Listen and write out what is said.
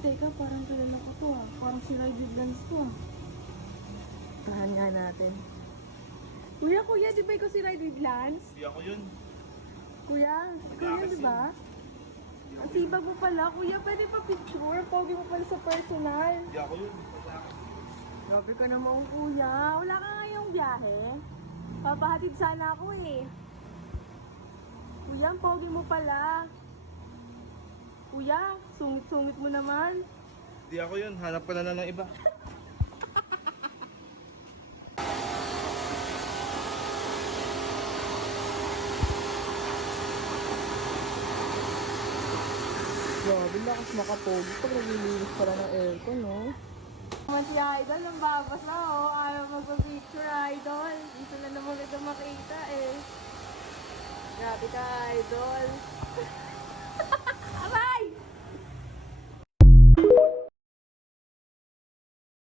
Teka, parang kilala ko to ah. Parang si Ryder Lance to ah. Tahan nga natin. Kuya, di ba ikaw si Ryder Lance? Hindi ako yun. Kuya, di ba? Ang sibag mo pala. Kuya, pwede pa picture? Pogi mo pala sa personal. Hindi ako yun. Grabe ka naman, kuya. Wala ka ngayong biyahe? Papahatid sana ako eh. Kuya, ang pogi mo pala. Kuya, sungit-sungit mo naman. Hindi ako yun. Hanap ka na ng iba. Grabe, lakas makapogi pag naglilinis pala ng aircon, no? Naman si Idol, ang babasa, oh. Ayaw magpa-picture, Idol. Dito na naman kita makita, eh. Grabe ka, Idol. Aba!